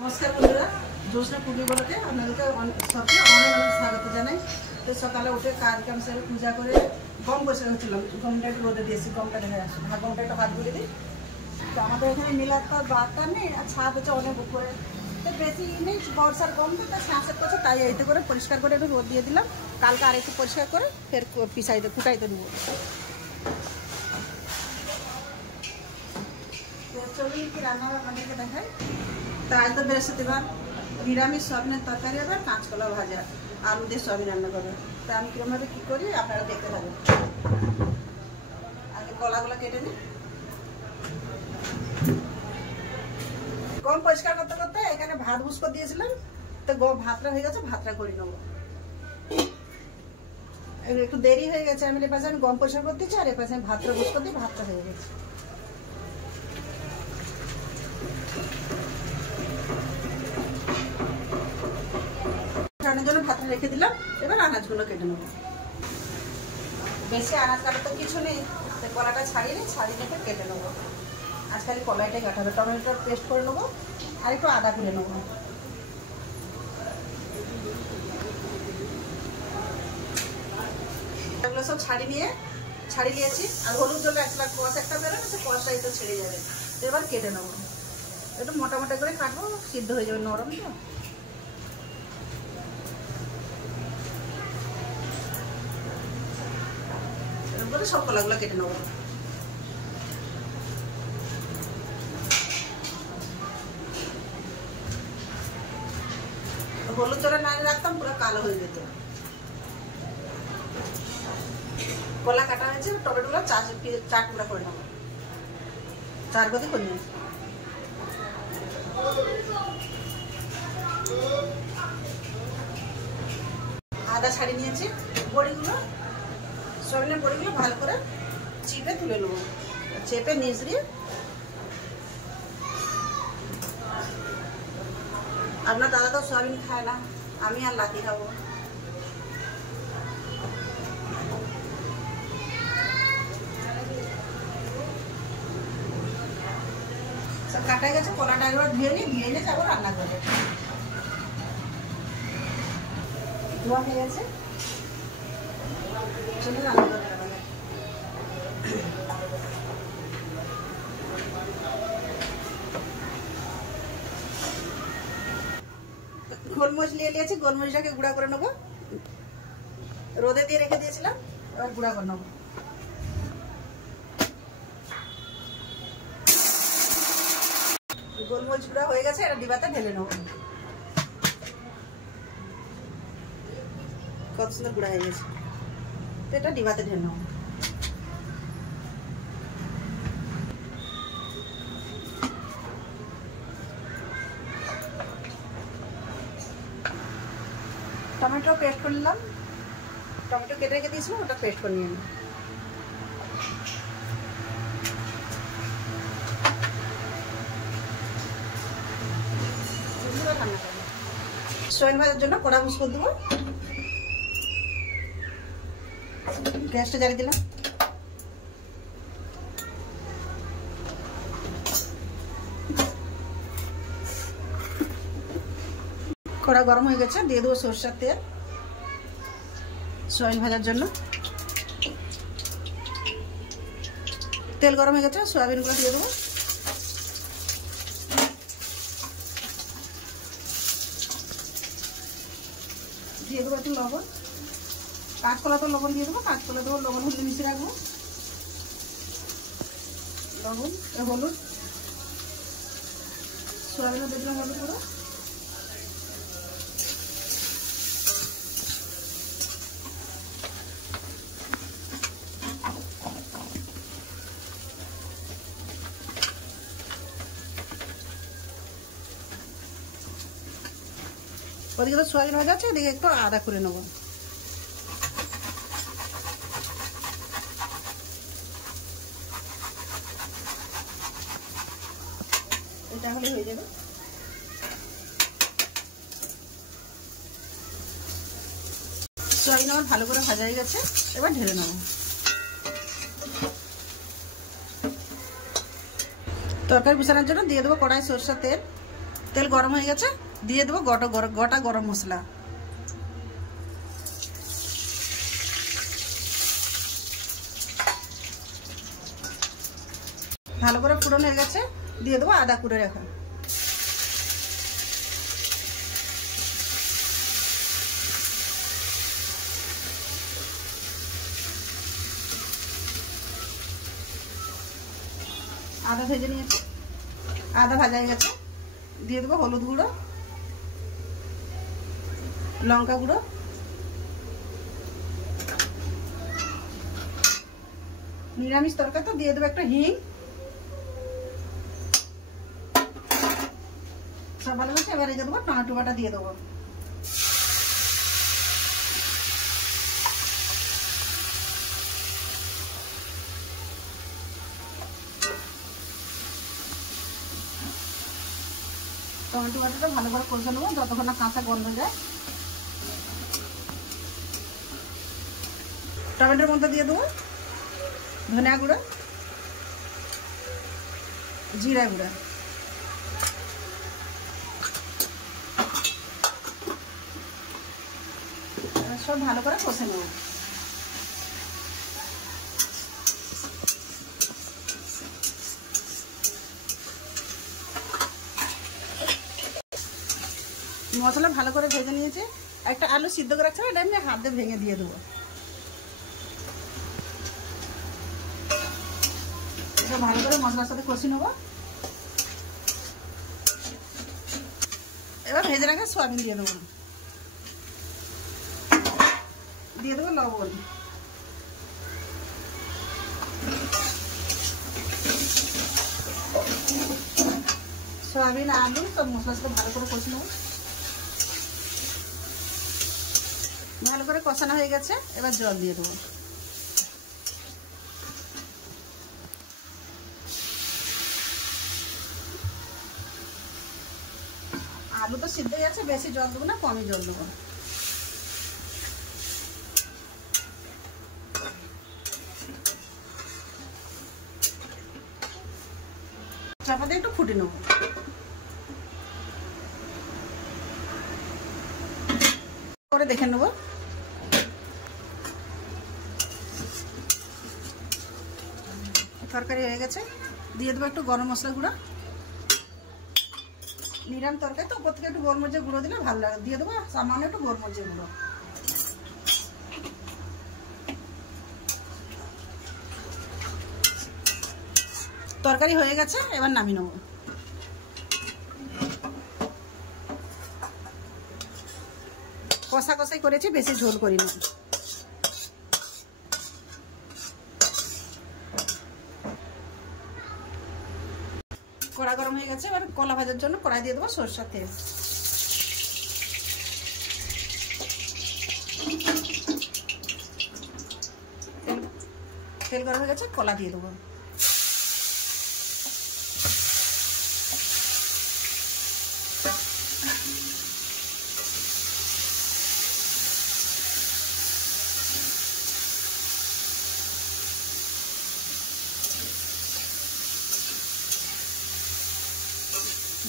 नमस्कार बंधुरा ज्योत्स्ना पूर्णिमा बलके सबके अनेक अनेक स्वागत जानाई। तो सकाले उठे काज काम से पूजा करे गम बसे गमटा रोदे दिए गमटा देखा गमटा हाथ गुले दी। तो हमारे मिलाद का बातटा नहीं छाद हो अनेक ऊपर तो बेसि नहीं बर्षार गम तो छाँचे पचे ताई ये करे परिष्कार कर रोद दिए दिलाम कल के आरेकटु परिष्कार करे फिर पिसाईते कुटाईते निब। चलुन कि रान्ना बान्ना देखाई। तो आज तो बृहस्पतिवार निरामिष सोयाबिन तरकारी और काँचकला भाजा आलू दिए सोयाबिन रान्ना कर। तो আমি কিরকমভাবে কি করি আপনারা দেখতে থাকুন। আগে কলাগুলো কেটে নিই। গম পরিষ্কার করতে করতে এখানে ভাত বুসকো দিয়েছিলাম তো ভাতটা হয়ে গেছে ভাতটা করে নেব। একটু দেরি হয়ে গেছে আমি এপাশে আমি গম পরিষ্কার করতে দিচ্ছি আর এপাশে আমি ভাতটা বুসকো দিই ভাতটা হয়ে গেছে। জন্য ভাতটা রেখে দিলাম এবার আনাজগুলো কেটে নেব। বেশি আনাজ কাটার তো কিছু নেই কলাটা ছাড়িয়ে রেখে কেটে নেবো। আজ খালি কলাইটাই কাটা হবে। টমেটোটা পেস্ট করে নেবো আর একটু আদা করে নেবো। এগুলো সব ছাড়িয়ে নিয়েছি আর হলুদ জলে কষ একটা বেরোবে সে কষটা একটু ছেড়ে যাবে। এবার কেটে নেবো একটু মোটা মোটা করে কাটবো সিদ্ধ হয়ে যাবে নরম তো। সব কলাগুলো কেটে নেব। হলুদ জলে না রাখতাম পুরো কালো হয়ে যেত। কলা কাটা হয়েছে টমেটোগুলো চার টুকরা করে নেব। 4 গতি করে নিয়েছি। আদা ছাড়িয়ে নিয়েছি। বড়িগুলো সোয়াবিনের বড়িগুলো ভালো করে চিপে তুলে নেব। চেপে নিচড়িয়ে আপনার দাদা তো সোয়াবিন খায় না আমি আর লাতি খাবো। কাটা গেছে কলাটা একবার ধুয়ে নিয়ে যাবো রান্না করে। ধোয়া হয়ে গেছে চলো রান্না করে গোলমরিচ নিয়েছি গোলমরিচটাকে গুঁড়া করে নেবো। রোদে দিয়ে রেখে দিয়েছিলাম এবার গুঁড়া করে নেবো। গোলমরিচ গুঁড়া হয়ে গেছে এটা ডিবাতে ঢেলে নেবো। কত সুন্দর গুঁড়া হয়ে গেছে এটা ডিবাতে ঢেলে নেবো। টমেটো পেস্ট করে নিলাম। টমেটো কেটে রেখে দিয়েছিলাম ওটা পেস্ট করে নিয়ে নিলাম। সোয়াবিন ভাজার জন্য কড়া বুসকো দেবো। গ্যাসটা জ্বালিয়ে দিলাম। কড়া গরম হয়ে গেছে দিয়ে দেবো সরষের তেল সোয়াবিন ভাজার জন্য। তেল গরম হয়ে গেছে সোয়াবিনগুলো দিয়ে দেবো। দিয়ে দেবো একটু লবণ। কাঁচকলা তো লবণ দিয়ে দেবো। কাঁচকলা দেবো লবণ হলুদ মিশিয়ে রাখবো। লবণ হলুদ সোয়াবিনও দিয়ে দিলাম হলুদ করে। ওদিকে তো সোয়াবিন ভাজা আছে এদিকে একটু আদা করে নেবো। এটা হলে হয়ে যাবে। সোয়াবিন আমার ভালো করে ভাজা হয়ে গেছে এবার ঢেলে নেবো। তরকারি বিছানোর জন্য দিয়ে দেবো কড়াই সরষের তেল। তেল গরম হয়ে গেছে, দিয়ে দেবো গোটা গরম মশলা। ভালো করে ফোড়ন হয়ে গেছে, দিয়ে দেবো আদা কুড়ে রাখা। আদা ভেজে নিয়েছি, আদা ভাজা হয়ে গেছে, দিয়ে দেবো হলুদ গুঁড়ো, লঙ্কা গুঁড়ো, নিরামিষ তরকারি তো দিয়ে দেবো একটা হিং। সব ভালো হচ্ছে, এবার রেখে দেবো, টমেটো বাটা দিয়ে দেবো। টমেটো বাটাটা ভালো করে কষে নেবো যতক্ষণ না কাঁচা গন্ধ যায়। টমেটোর মধ্যে দিয়ে দেবো ধনিয়া গুঁড়ো, জিরা গুঁড়ো, সব ভালো করে কষে নেব। মশলা ভালো করে ভেজে নিয়েছে, একটা আলু সিদ্ধ করে রাখছে, এটা আমি হাত দিয়ে ভেঙে দিয়ে দেবো। এটা ভালো করে মশলার সাথে কষি নেবো। এবার ভেজে রাখা সয়াবিন দিয়ে দেবো, দিয়ে দেবো লবণ, সয়াবিন আলু সব মশলার সাথে ভালো করে কষি নেবো। ভালো করে কষানো হয়ে গেছে, এবার জল দিয়ে দেবো। আলু তো সিদ্ধ হয়ে যাচ্ছে, বেশি জল দেবো না, কমই জল দেবো। চাপা দিয়ে একটু ফুটে নেবো। করে দেখে নেবো। তরকারি হয়ে গেছে, দিয়ে দেবো একটু গরম মশলা গুঁড়ো। নিরাম তরকারি তো উপর থেকে একটু গোলমরিচের গুঁড়ো দিলে ভালো লাগে, দিয়ে দেবো সামান্য একটু গোলমরিচের গুঁড়ো। তরকারি হয়ে গেছে, এবার নামিয়ে নেবো। কষা কষাই করেছি, বেশি ঝোল করিনি। কড়া গরম হয়ে গেছে, এবার কলা ভাজার জন্য কড়াই দিয়ে দেবো সরষের তেল। তেল গরম হয়ে গেছে, কলা দিয়ে দেবো।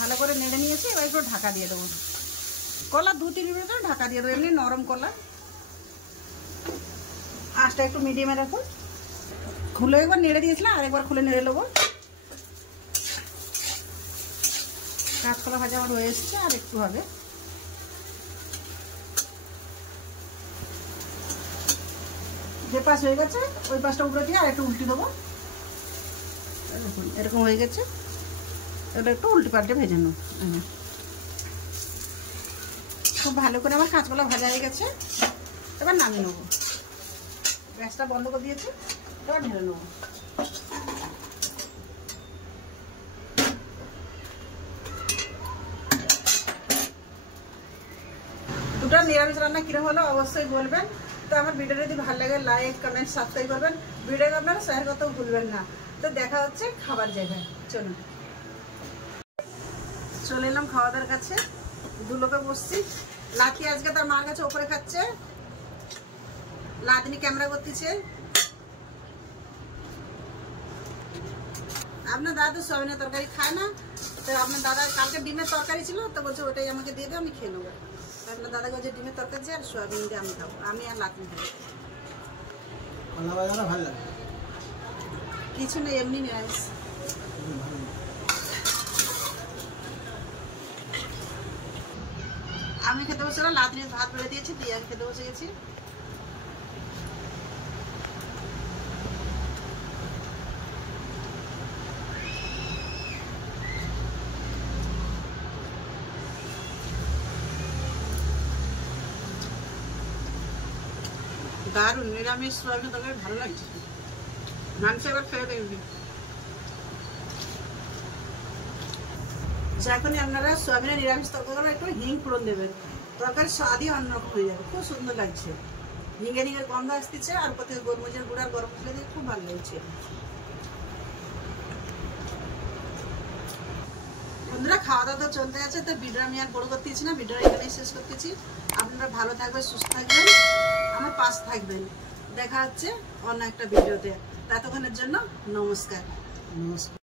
ভালো করে নেড়ে নিয়েছি, এবার একটু ঢাকা দিয়ে দেবো। কলা 2-3 মিনিট ঢাকা দিয়ে দেবো, এমনি নরম কলা। আঁচটা একটু মিডিয়ামে রাখুন। খুলে একবার নেড়ে দিয়েছিলাম, আরেকবার খুলে নেড়ে নেবো। কাঁচকলা ভাজা আমার হয়ে এসছে, আর একটু হবে। যে পাশ হয়ে গেছে ওই পাশটা উপরে দিয়ে আর একটু উল্টে দেবো। দেখুন এরকম হয়ে গেছে, এটা একটু উল্টে পাল্টে ভেজে নেব। খুব ভালো করে আমার কাঁচকলা ভাজা হয়ে গেছে, এবার নামিয়ে নেবো। গ্যাসটা বন্ধ করে দিয়েছি, এবার ঢেলে নেবো। দুটো নিরামিষ রান্না কিরকম হলো অবশ্যই বলবেন। তো আমার ভিডিওটা যদি ভালো লাগে লাইক কমেন্ট সাবস্ক্রাইব করবেন, ভিডিওটা আপনারা শেয়ার করতেও ভুলবেন না। তো দেখা হচ্ছে খাবার জায়গায়, চলুন। চলে এলাম খাওয়া দাওয়ার কাছে, দুলোকে বসছি। লাকি আজকে তার মার কাছে ওপরে খাচ্ছে, লাদিনী ক্যামেরা করতেছে। আপনার দাদু সয়াবিনের তরকারি খায় না, তো আপনার দাদা কালকে ডিমের তরকারি ছিল, তো বলছে ওটাই আমাকে দিয়ে দেবে, আমি খেয়ে নেবো। আপনার দাদা বলছে ডিমের তরকারি আর সোয়াবিন দিয়ে আমি খাবো, আমি আর লাতনি খাবো। ভালো লাগে কিছু নেই, এমনি নিরামিষ। আমি খেতে বসেছিলাম, লাতনি ভাত বেড়ে দিয়েছি, দিয়ে আমি খেতে বসে গেছি। দারুণ নিরামিষ সোয়াবিন তরকারি ভালো লাগছে, মাংস এবার খেয়ে দেখবি। যখনই আপনারা সোয়াবিনের নিরামিষ তরকারি একটু হিং ফোড়ন দেবেন, তরকারির স্বাদই অন্যরকম হয়ে যাবে, খুব সুন্দর লাগছে। হিঙের গন্ধ আসতেছে, আর উপর থেকে গোলমরিচের গুঁড়া আর গরম মশলা দিয়ে খুব ভালো লাগছে। বন্ধুরা খাওয়া দাওয়া তো চলতে আছে, তো ভিডিও আমি আর বড় করতেছি না, ভিডিও এখানেই শেষ করতেছি। আপনারা ভালো থাকবেন, সুস্থ থাকবেন, আমার পাশে থাকবেন। দেখা হচ্ছে অন্য একটা ভিডিওতে, ততক্ষণের জন্য নমস্কার। নমস্কার।